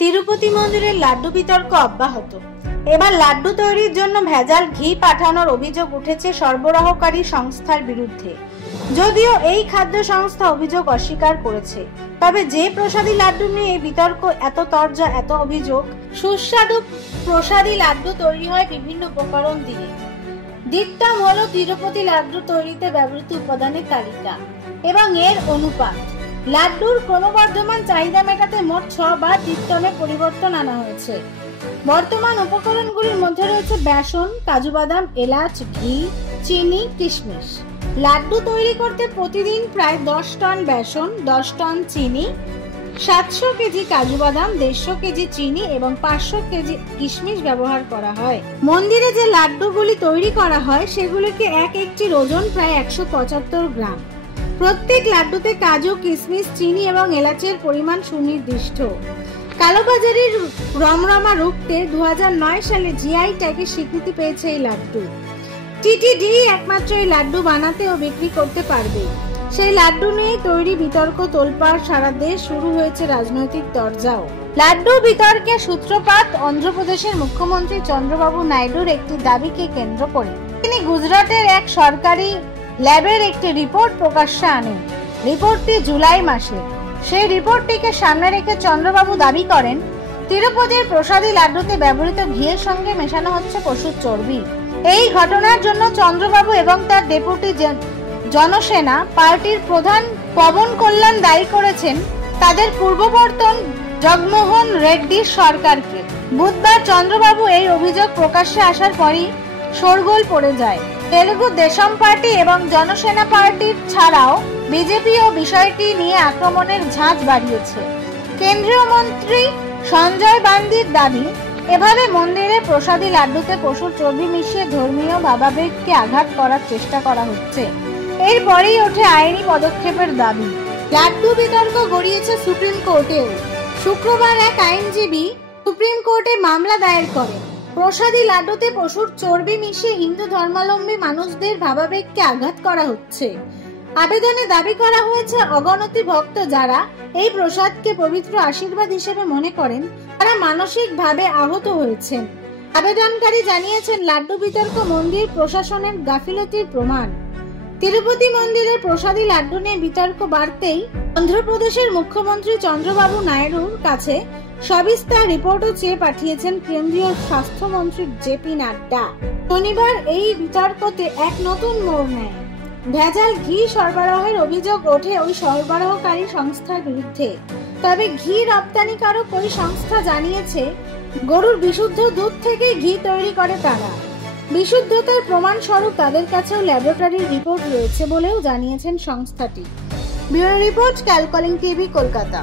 তিরুপতি মন্দিরের লাড্ডু বিতর্ক অব্যাহত। এবার লাড্ডু তৈরির জন্য ভেজাল ঘি পাঠানোর অভিযোগ উঠেছে সরবরাহকারী সংস্থার বিরুদ্ধে। যদিও এই খাদ্য সংস্থা অভিযোগ অস্বীকার করেছে, তবে যে প্রসাদী লাড্ডু নিয়ে বিতর্ক, এত তরজা, এত অভিযোগ। সুস্বাদু প্রসাদী লাড্ডু তৈরি হয় বিভিন্ন উপকরণ দিয়ে। দীপ্তম হলো তিরুপতি লাড্ডু তৈরিতে ব্যবহৃত উপাদানের তালিকা এবং এর অনুপাত। লাড্ডুর ক্রমবর্ধমান চাহিদা মেটাতে মোট 6 বার দীপ্তমে পরিবর্তন আনা হয়েছে। বর্তমান উপকরণগুলির মধ্যে রয়েছে বেসন, কাজু বাদাম, এলাচ, ঘি, চিনি, কিশমিশ। লাড্ডু তৈরি করতে প্রতিদিন প্রায় 10 টন বেসন, 10 টন চিনি, 700 কেজি কাজু বাদাম, 150 কেজি চিনি এবং 500 কেজি কিশমিশ ব্যবহার করা হয়। মন্দিরে যে লাড্ডুগুলি তৈরি করা হয় সেগুলিকে এক একটির ওজন প্রায় 175 গ্রাম। প্রত্যেক লাড্ডুতে কাজু, কিশমিশ, চিনি এবং এলাচের পরিমাণ সুনির্দিষ্ট। কালোবাজারির রমরমা রুখতে 2009 সালে জিআই ট্যাগে স্বীকৃতি পেয়েছে এই লাড্ডু। টিটিডি একমাত্র এই লাড্ডু বানাতে ও বিক্রি করতে পারবে। সেই লাড্ডু নিয়ে তৈরি বিতর্ক তোলপাড়, সারা দেশ শুরু হয়েছে রাজনৈতিক তরজাও। লাড্ডু বিতর্কের সূত্রপাত অন্ধ্রপ্রদেশের মুখ্যমন্ত্রী চন্দ্রবাবু নাইডুর একটি দাবিকে কেন্দ্র করে। তিনি গুজরাটের এক সরকারি ল্যাবের একটি রিপোর্ট প্রকাশ্যে আনেন। রিপোর্টটি জুলাই মাসে। সেই রিপোর্টটিকে সামনে রেখে চন্দ্রবাবু দাবি করেন, তিরুপতির প্রসাদী লাড্ডুতে ব্যবহৃত ঘিয়ের সঙ্গে মেশানো হচ্ছে পশুর চর্বি। এই ঘটনার জন্য চন্দ্রবাবু এবং তার ডেপুটি জনসেনা পার্টির প্রধান পবন কল্যাণ দায়ী করেছেন তাদের পূর্ববর্তন জগমোহন রেড্ডির সরকারকে। বুধবার চন্দ্রবাবু এই অভিযোগ প্রকাশ্যে আসার পরই শোরগোল পড়ে যায়। তেলুগু দেশম পার্টি এবং জনসেনা পার্টির ছাড়াও বিজেপিও বিষয়টি নিয়ে আক্রমণের ঝাঁজ বাড়িয়েছে। কেন্দ্রীয় মন্ত্রী সঞ্জয় বান্দির দাবি, এভাবে মন্দিরে প্রসাদী লাড্ডুতে পশুর চর্বি মিশিয়ে ধর্মীয় ভাবাবেগকে আঘাত করার চেষ্টা করা হচ্ছে। এরপরেই ওঠে আইনি পদক্ষেপের দাবি। লাড্ডু বিতর্ক গড়িয়েছে সুপ্রিম কোর্টেও। শুক্রবার এক আইনজীবী সুপ্রিম কোর্টে মামলা দায়ের করেন। প্রসাদী লাড্ডুতে পশুর চর্বি মিশিয়ে হিন্দু ধর্মাবলম্বী মানুষদের ভাবাবেগকে আঘাত করা হচ্ছে। আবেদনে দাবি করা হয়েছে, অগণতি ভক্ত যারা এই প্রসাদকে পবিত্র আশীর্বাদ হিসেবে মনে করেন তারা মানসিকভাবে আহত হয়েছেন। আবেদনকারী জানিয়েছেন, লাড্ডু বিতর্ক মন্দির প্রশাসনের গাফিলতির প্রমাণ। তিরুপতি মন্দিরের প্রসাদী লাড্ডু নিয়ে বিতর্ক বাড়তেই অন্ধ্রপ্রদেশের মুখ্যমন্ত্রী চন্দ্রবাবু নাইডুর কাছে সবিস্তার রিপোর্টও চেয়ে পাঠিয়েছেন কেন্দ্রীয় স্বাস্থ্যমন্ত্রী জেপি নাড্ডা। শনিবার এই বিতর্কতে এক নতুন মোড় নেয়। ভেজাল ঘি সরবরাহের অভিযোগ ওঠে ওই সরবরাহকারী সংস্থার বিরুদ্ধে। তবে ঘি রপ্তানিকারক ওই সংস্থা জানিয়েছে, গরুর বিশুদ্ধ দুধ থেকে ঘি তৈরি করে তারা। বিশুদ্ধতার প্রমাণ স্বরূপ তাদের কাছেও ল্যাবরেটরির রিপোর্ট রয়েছে বলেও জানিয়েছেন সংস্থাটি। ব্যুরো রিপোর্ট, ক্যালকলিং টিভি, কলকাতা।